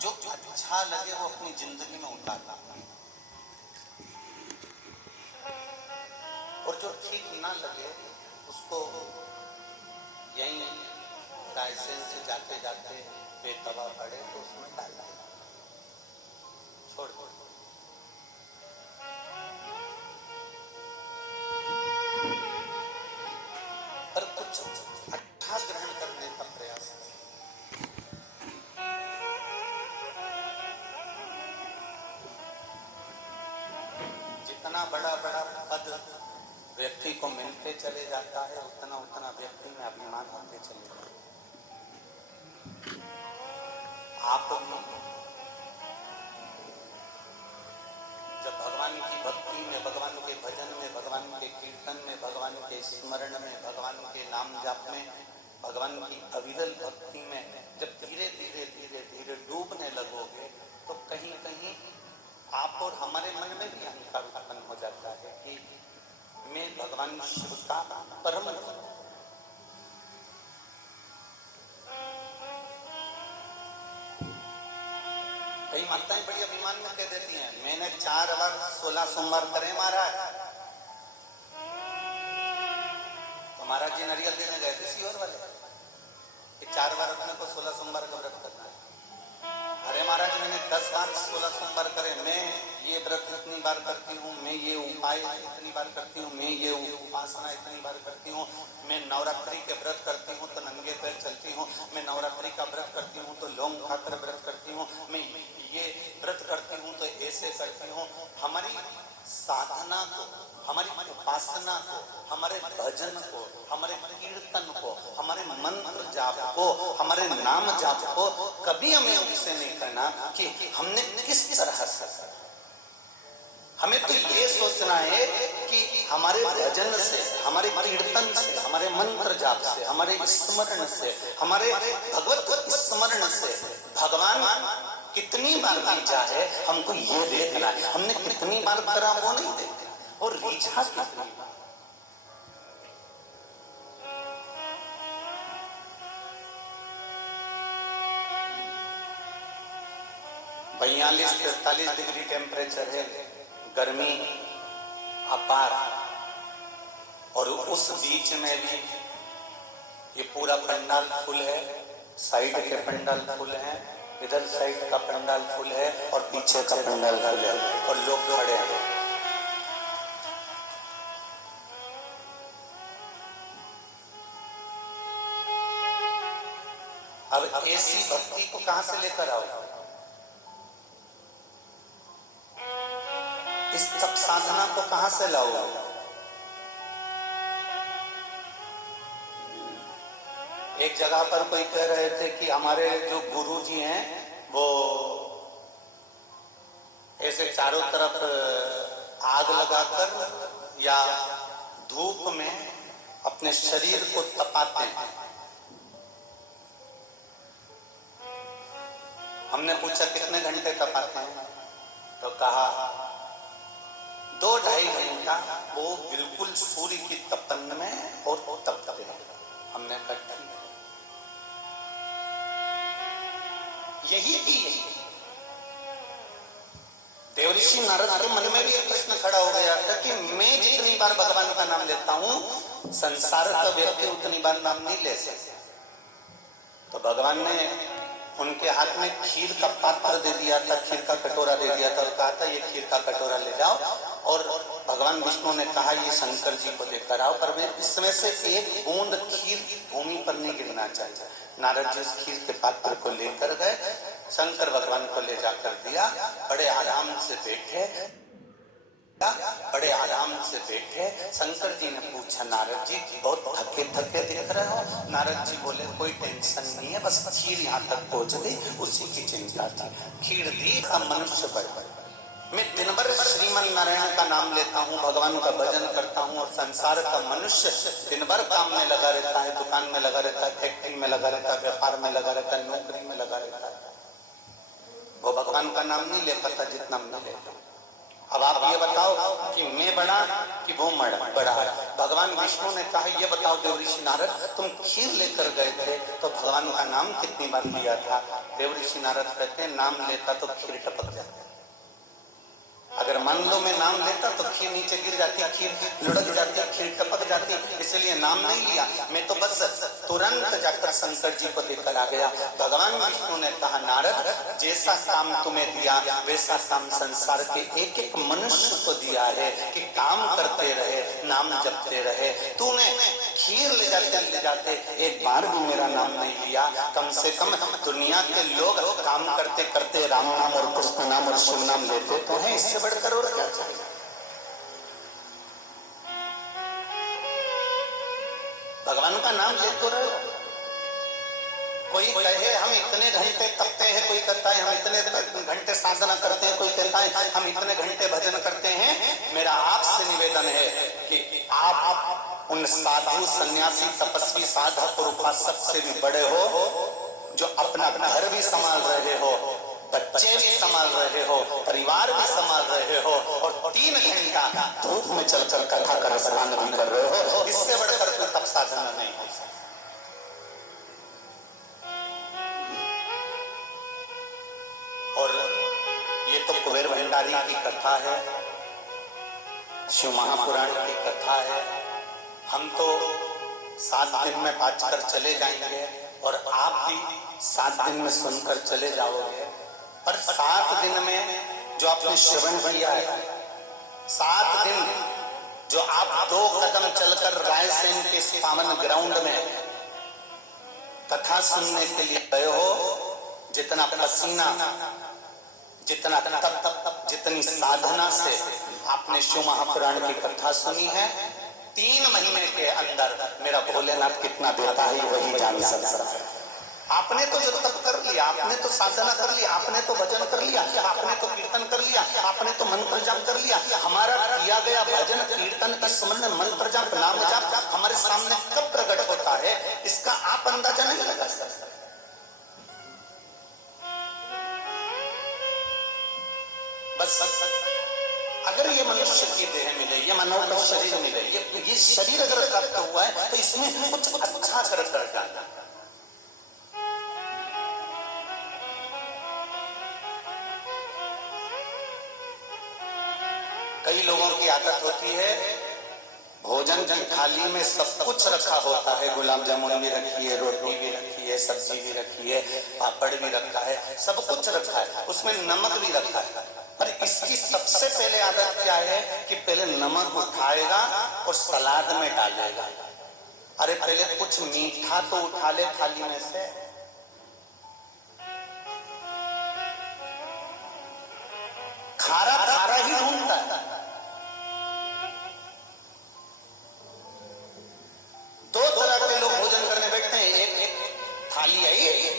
जो अच्छा लगे वो अपनी जिंदगी में उतारना, और जो ठीक ना लगे उसको यहीं लाइसेंस से जाते जाते बेतवा पड़े तो उसमें डाल दे, छोड़ दो। पर कुछ अच्छा ग्रहण करने का प्रयास करें। जितना बड़ा बड़ा पद व्यक्ति को मिलते चले जाता है उतना उतना व्यक्ति में अभिमान होते चले जाता है। आप जब भगवान की भक्ति में, भगवान के भजन में, भगवान के कीर्तन में, भगवान के स्मरण में, भगवान के नाम जाप में, भगवान की अविरल भक्ति में जब धीरे धीरे धीरे धीरे डूबने लगोगे तो कहीं कहीं आप और हमारे मन में भी अहंकार उत्पन्न हो जाता है कि मैं भगवान शिव का परम भक्त। कई माताएं बड़ी अभिमान में कह देती हैं मैंने 4 बार 16 सोमवार करे महाराज। तो महाराज जी नारियल देने गए थे सीहोर वाले कि 4 बार अपने को 16 सोमवार का व्रत करना है। अरे महाराज मैंने 10 बार 16 सोमवार करे, मैं ये व्रत इतनी बार करती हूँ, मैं ये उपाय इतनी बार करती हूँ, मैं ये उपासना इतनी बार करती हूँ, मैं नवरात्रि के व्रत करती हूँ तो नंगे पैर चलती हूँ, मैं नवरात्रि का व्रत करती हूँ तो लौंग खाकर व्रत करती हूँ, मैं ये व्रत करती हूँ तो ऐसे करती हूँ। हमारी साधना को, हमारी उपासना को, हमारे भजन को, हमारे कीर्तन को, हमारे मंत्र जाप को, हमारे नाम जाप को कभी हमें उससे नहीं करना कि हमने किस तरह से। हमें तो ये सोचना है कि हमारे भजन से, हमारे कीर्तन से, हमारे मंत्र जाप से, हमारे स्मरण से, हमारे भगवत स्मरण से भगवान कितनी बार रीझा है हमको ये देखना है। हमने कितनी बार करा वो नहीं देखते, और रीझा कितनी बार। 42-43 डिग्री टेम्परेचर है, गर्मी अपार, और उस बीच में भी ये पूरा पंडाल फुल है, साइड के पंडाल फुल है, इधर साइड का पंडाल फुल है और पीछे का पंडाल फुल है, और लोग खड़े हैं। अब ऐसी भक्ति को कहां से लेकर आओ? इस तप साधना को कहां से लाओ? एक जगह पर कोई कह रहे थे कि हमारे जो गुरु जी हैं वो ऐसे चारों तरफ आग लगाकर या धूप में अपने शरीर को तपाते हैं। हमने पूछा कितने घंटे तपाते हैं, तो कहा 2-2.5 घंटा वो बिल्कुल सूर्य की तपन में और तपते हैं। हमने कहा यही की देवऋषि नारद के मन में भी एक प्रश्न खड़ा हो गया था कि मैं जितनी बार भगवान का नाम लेता हूं संसार का व्यक्ति उतनी बार नाम नहीं ले सकता। तो भगवान ने उनके हाथ में खीर का पात्र दे दिया था, खीर का कटोरा दे दिया था और कहा था ये खीर का कटोरा ले जाओ, और भगवान विष्णु ने कहा ये शंकर जी को देकर आओ, पर मैं इसमें से एक बूंद खीर भूमि पर नहीं गिरना चाहिए। नारद जी उस खीर के पात्र को लेकर गए, शंकर भगवान को ले जाकर दिया, बड़े आराम से बैठे, बड़े आराम से बैठे। शंकर जी ने पूछा नारद जी बहुत थके थके दिख रहे हो? नारद जी बोले कोई टेंशन नहीं है, बस खीर यहाँ तक पहुंच गई उसी की चिंता थी। खीर दी का मनुष्य बढ़। मैं दिन भर श्रीमन नारायण का नाम लेता हूँ, भगवान का भजन करता हूँ, और संसार का मनुष्य दिन भर काम में लगा रहता है, दुकान में लगा रहता है, फैक्ट्री में लगा रहता है, व्यापार में लगा रहता है, नौकरी में लगा रहता है, वो भगवान का नाम नहीं ले पाता जितना मैं लेता हूँ। अब आप ये बताओ कि मैं बड़ा कि वो बड़ा है। भगवान विष्णु ने कहा ये बताओ देव ऋषि नारद, तुम खीर लेकर गए थे तो भगवान का नाम कितनी बार लिया था? देव ऋषि नारद कहते हैं नाम लेता तो खीर टपक जाती। अगर मान लो मैं नाम लेता तो खीर नीचे गिर जाती, खीर लुढ़क जाती, खीर टपक जाती, इसलिए नाम नहीं लिया। मैं तो बस तुरंत जाकर शंकर जी को देकर आ गया। भगवान विष्णु ने कहा नारद, जैसा काम तुम्हें दिया वैसा काम संसार के एक एक मनुष्य को दिया है कि काम करते रहे, नाम जपते रहे। तूने खीर ले जाते एक बार भी मेरा नाम नहीं लिया। कम से कम दुनिया के लोग काम करते करते राम नाम और कृष्ण नाम और शिव नाम लेते तो हैं, इससे बढ़कर और क्या चाहिए? भगवान का नाम ले तो रहे हो। कोई कहे हम इतने घंटे तपते हैं, कोई कहता है हम इतने घंटे साधना करते हैं, कोई कहता है हम इतने घंटे भजन करते हैं। मेरा आपसे निवेदन है कि आप उन साधु सन्यासी तपस्वी साधक और उपासक से भी बड़े हो, जो अपना घर भी संभाल रहे हो, बच्चे भी संभाल रहे हो, परिवार भी संभाल रहे हो और 3 घंटा धूप में चलकर कथा का स्नान भी कर रहे हो। इससे बढ़कर कोई तप साधना नहीं हो सकता। और ये तो कुबेर भंडारी की कथा है, शिव महापुराण की कथा है। हम तो 7 दिन में पाँच कर चले जाएंगे और आप भी 7 दिन में सुनकर चले जाओगे। पर 7 दिन में जो आपने श्रवण किया है, 7 दिन जो आप 2 कदम चलकर रायसेन के इस पावन ग्राउंड में कथा सुनने के लिए गए हो, जितना पसीना, जितना तप, जितनी साधना से आपने शिव महापुराण की कथा सुनी है, 3 महीने के अंदर मेरा भोलेनाथ कितना देता है वही जान सकता है। आपने तो जो तप कर लिया, आपने तो साधना कर लिया, आपने तो भजन कर लिया, आपने तो कीर्तन कर लिया, आपने तो मंत्र जाप कर लिया। हमारा किया गया भजन कीर्तन स्मरण मंत्र जाप नाम जाप हमारे सामने कब प्रकट होता है, इसका आप अंदाजा नहीं लगा सकते। बस अगर ये मनुष्य की देह मिले, ये मानव का शरीर मिले, ये शरीर अगर प्राप्त हुआ है तो इसमें कुछ अच्छा कर जाना। कई लोगों की आदत होती है, भोजन की थाली में सब कुछ रखा होता है, गुलाब जामुन भी रखी है, रोटी भी रखी है, सब्जी भी रखी है, पापड़ भी रखा है, सब कुछ रखा है, उसमें नमक भी रखा है। पर इसकी सबसे पहले आदत क्या है कि पहले नमक उठाएगा और सलाद में डालेगा। अरे पहले कुछ मीठा तो उठा ले थाली में से। खारा खारा ही ढूंढता है। 2 तरह के लोग भोजन करने बैठते हैं। एक थाली आई,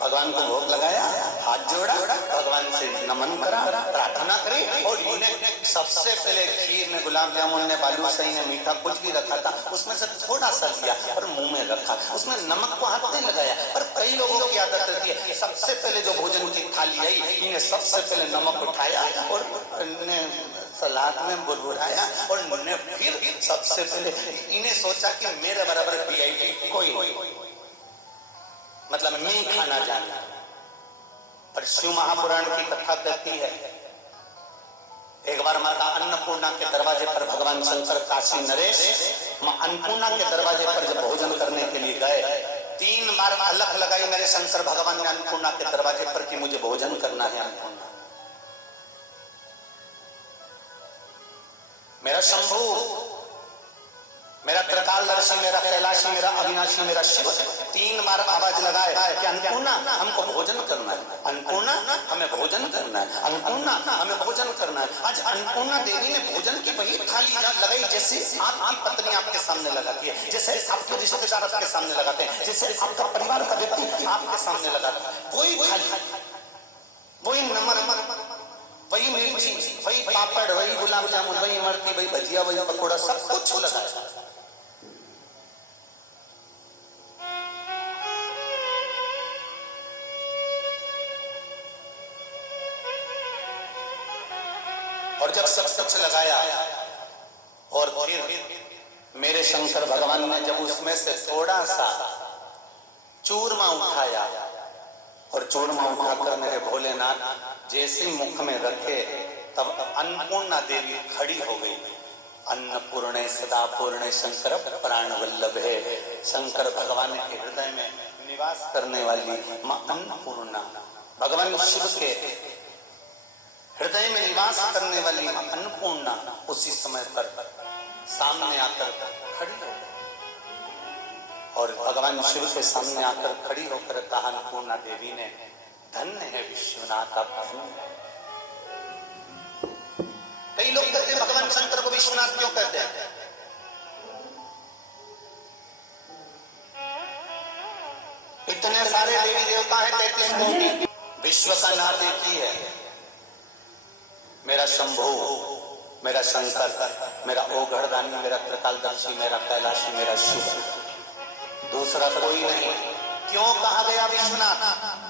भगवान को भोग लगाया, हाथ जोड़ा, भगवान से नमन करा, प्रार्थना करी और इन्हें सबसे पहले खीर ने, गुलाब जामुन ने, बालूशाही ने, मीठा कुछ भी रखा था उसमें से थोड़ा सा लिया और मुंह में रखा, उसमें नमक को हाथ नहीं लगाया। पर कई लोगों की आदत रहती है, सबसे पहले जो भोजन की थाली आई, इन्हें सबसे पहले नमक उठाया और सलाद में बुरबुराया और फिर सबसे पहले इन्हें सोचा कि मेरे बराबर वीआईपी कोई, मतलब मैं खाना जानना। पर शिव महापुराण की कथा कहती है, एक बार माता अन्नपूर्णा के दरवाजे पर भगवान शंकर काशी नरेश मां अन्नपूर्णा के दरवाजे पर जब भोजन करने के लिए गए, 3 बार अलख लगाई मेरे शंकर भगवान ने अन्नपूर्णा के दरवाजे पर कि मुझे भोजन करना है। अन्नपूर्णा, मेरा शंभु, मेरा त्रिकालदर्शी, मेरा कैलाशी, मेरा अविनाशी, मेरा शिव 3 बार आवाज लगाए कि अन्नपूर्णा हमको भोजन करना है, अन्नपूर्णा हमें भोजन करना है, अन्नपूर्णा हमें भोजन करना है। आज अन्नपूर्णा देवी ने भोजन की वही थाली लगाई जैसे आपकी पत्नी आपके सामने लगाती है, जैसे आपके रिश्तेदार आपके सामने लगाते हैं, जैसे आपका परिवार का व्यक्ति आपके सामने लगाता है। वही थाली, वही नमक, वही मिर्ची, वही पापड़, वही गुलाब जामुन, वही इमरती, वही भजिया, वही पकौड़ा, सब कुछ लगाया। और जब सब कुछ लगाया और फिर मेरे शंकर भगवान ने जब उसमें से थोड़ा सा चूरमा उठाया और चूरमा उठाकर मेरे भोलेनाथ जैसे मुख में रखे तब अन्नपूर्णा देवी खड़ी हो गई। अन्नपूर्णे सदा पूर्णे शंकर प्राण वल्लभ है। शंकर भगवान के हृदय में निवास करने वाली मां अन्नपूर्णा, भगवान शिव के हृदय में निवास करने वाली मां अन्नपूर्णा उसी समय पर सामने आकर खड़ी हो गई और भगवान शिव के सामने आकर खड़ी होकर कहा अन्नपूर्णा देवी ने, धन्य है विश्वनाथ आप धन्य। कई लोग कहते हैं भगवान शंकर को विश्वनाथ क्यों कहते हैं? इतने सारे देवी देवता हैं 33 कोटि, विश्व का नाथ एक ही है, मेरा शंभु, मेरा शंकर, मेरा ओघड़दानी, मेरा त्रिकालदर्शी, मेरा कैलाशी, मेरा शिव, दूसरा कोई नहीं। क्यों कहा गया विश्वनाथ?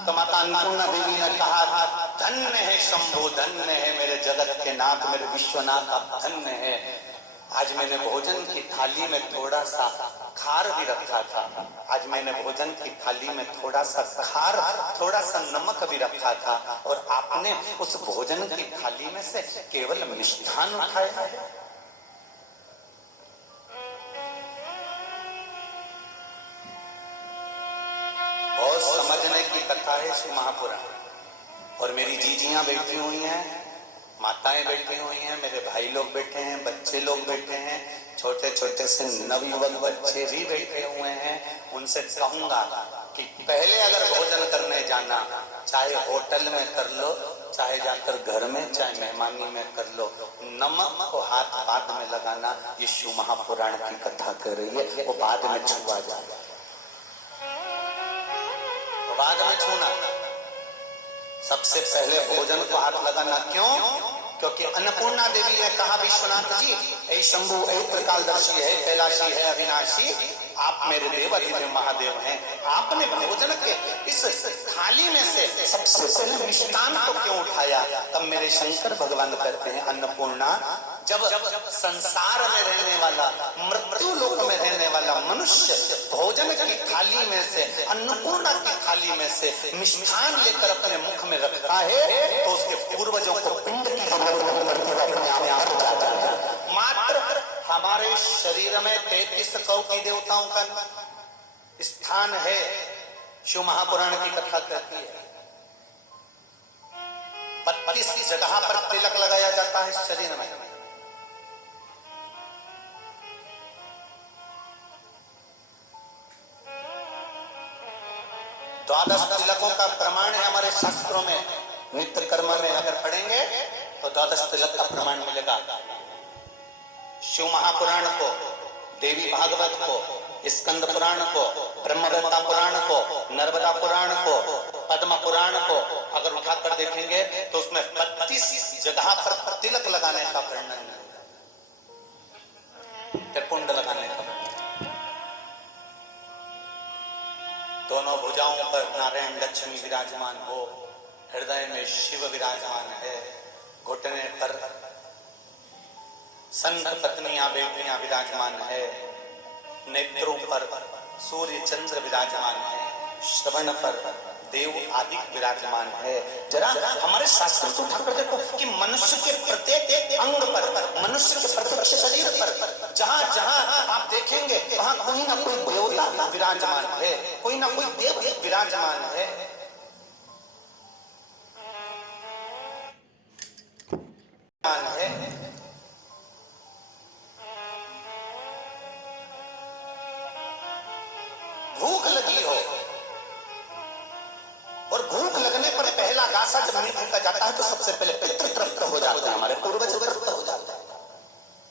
तो माता अन्नपूर्णा देवी ने कहा धन्य है शंभु, धन्य है मेरे जगत के नाथ, मेरे विश्वनाथ आप धन्य है। आज मैंने भोजन की थाली में थोड़ा सा खार भी रखा था, आज मैंने भोजन की थाली में थोड़ा सा खार, थोड़ा सा नमक भी रखा था और आपने उस भोजन की थाली में से केवल मिष्ठान उठाया है। बहुत समझने की कथा है श्री महापुराण। और मेरी जीजियां बैठी हुई हैं, माताएं बैठी हुई हैं, मेरे भाई लोग बैठे हैं, बच्चे लोग बैठे हैं, छोटे छोटे से नवयुवक बच्चे भी बैठे हुए हैं। उनसे कहूंगा कि पहले अगर भोजन करने जाना, चाहे होटल में कर लो, चाहे जाकर घर में, चाहे मेहमानी में कर लो, नमक को हाथ बाद में लगाना, ये शिव महापुराण की कथा कर रही है, वो बाद में छुआ जाए, बाद में छूना, सबसे पहले भोजन को हाथ लगाना। क्यों? क्योंकि अन्नपूर्णा देवी ने कहा विश्वनाथ जी, ऐ शंभु, ऐ त्रिकालदर्शी है, कैलाशी है, अविनाशी, आप मेरे देवाधिदेव महादेव हैं, आपने भोजन के इस थाली में से सबसे पहले मिष्ठान को क्यों उठाया? तब मेरे शंकर भगवान कहते हैं अन्नपूर्णा, जब संसार में रहने वाला, मृत्यु लोक में रहने वाला मनुष्य भोजन की थाली में से, अन्नपूर्णा की थाली में से मिष्ठान लेकर अपने मुख में रखता है तो उसके पूर्वजों को पिंड की जरूरत नहीं पड़ती, अपने आप मर जाता है। मात्र हमारे शरीर में 33 कोटि देवताओं का स्थान है। शिव महापुराण की कथा कहती है 32 जगह पर तिलक लगाया जाता है शरीर में। द्वादश तिलकों का प्रमाण है हमारे शास्त्रों में, नित्य कर्म में अगर पढ़ेंगे तो द्वादश तिलक का प्रमाण मिलेगा। शिव महापुराण को, देवी भागवत को, स्कंद पुराण को, ब्रह्मवेत्ता पुराण को, नर्मदा पुराण को, पद्म पुराण को अगर उठाकर देखेंगे तो उसमें 32 जगह पर तिलक लगाने का वर्णन है, त्रिपुंड लगाने का। दोनों भुजाओं पर नारायण लक्ष्मी विराजमान हो, हृदय में शिव विराजमान है, घुटने पर संत पत्नियां बेटियां विराजमान है, नेत्रों पर सूर्य चंद्र विराजमान है, श्रवण पर देव आदि विराजमान है। जरा हमारे शास्त्र को उठाकर देखो कि मनुष्य के प्रत्येक अंग पर, मनुष्य के प्रत्येक शरीर पर जहां जहां आप देखेंगे वहां कोई ना कोई देवता विराजमान है, कोई ना कोई देव विराजमान है। भूख लगी हो और भूख लगने पर पहला गासा जब नहीं फेंका जाता है तो सबसे पहले पितृ तृप्त हो जाते हैं, हमारे पूर्वज तृप्त हो जाते हैं,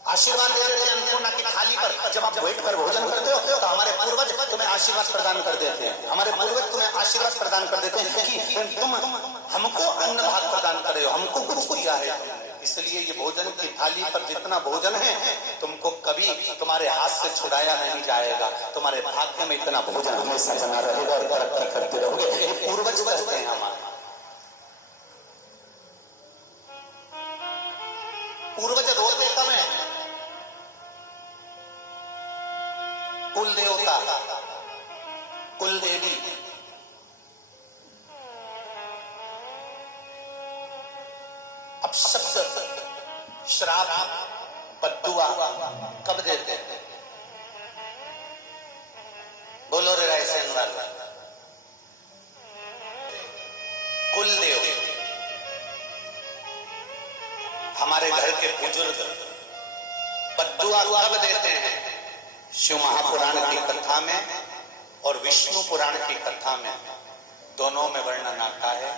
आशीर्वाद दे देते हैं। अन्नपूर्णा की थाली पर जब आप बैठकर भोजन करते हो तो हमारे पूर्वज तुम्हें आशीर्वाद प्रदान कर देते हैं, हमारे पूर्वज तुम्हें आशीर्वाद प्रदान कर देते हैं कि तुम हमको अन्न भात प्रदान करे हो, हमको कुछ दिया है। इसलिए ये भोजन की थाली पर जितना भोजन है तुमको कभी तुम्हारे हाथ से छुड़ाया नहीं जाएगा, तुम्हारे भाग्य में इतना भोजन हमेशा बना रहेगा और तरक्की करते रहोगे। ये पूर्वज कहते हैं हमारे। पूर्वज रोते कब है? कुल देवता, कुल देवी, अब शब्द श्राप बद्दुआ कब देते हैं? बोलो रे रायसेन वाला। कुल देव हमारे घर के बुजुर्ग बद्दुआ कब देते हैं? शिव महापुराण की कथा में और विष्णु पुराण की कथा में, दोनों में वर्णन आता है।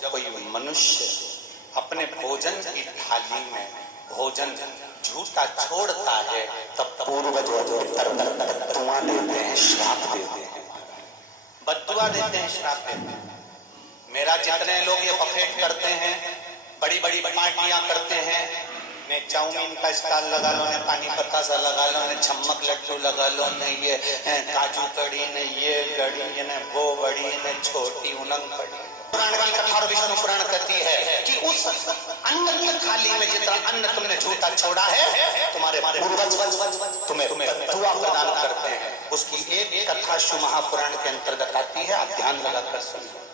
जब कोई मनुष्य अपने भोजन की थाली में भोजन झूठा छोड़ता है तब पूर्वज बद्दुआ देते हैं, श्राप देते हैं, बद्दुआ देते हैं, श्राप देते हैं। मेरा जितने लोग ये बफेट करते हैं, बड़ी बड़ी पार्टियां करते हैं, ने चाउमीन का स्टॉल लगा लो, ने पानी पतासा लगा लो, ने छम्मक लड्डू लगा लो, ने ये काजू कड़ी, ने ये कड़ी, ने वो बड़ी, ने छोटी उलंग कड़ी। पुराण की कथा और विष्णु पुराण कहती है कि उस अन्न की थाली में जितना अन्न तुमने झूठा छोड़ा है, तुम्हारे पूर्वज तुम्हें बद्दुआ प्रदान करते हैं। उसकी एक कथा शिव महापुराण के अंतर्गत आती है, आप ध्यान लगाकर सुनिए।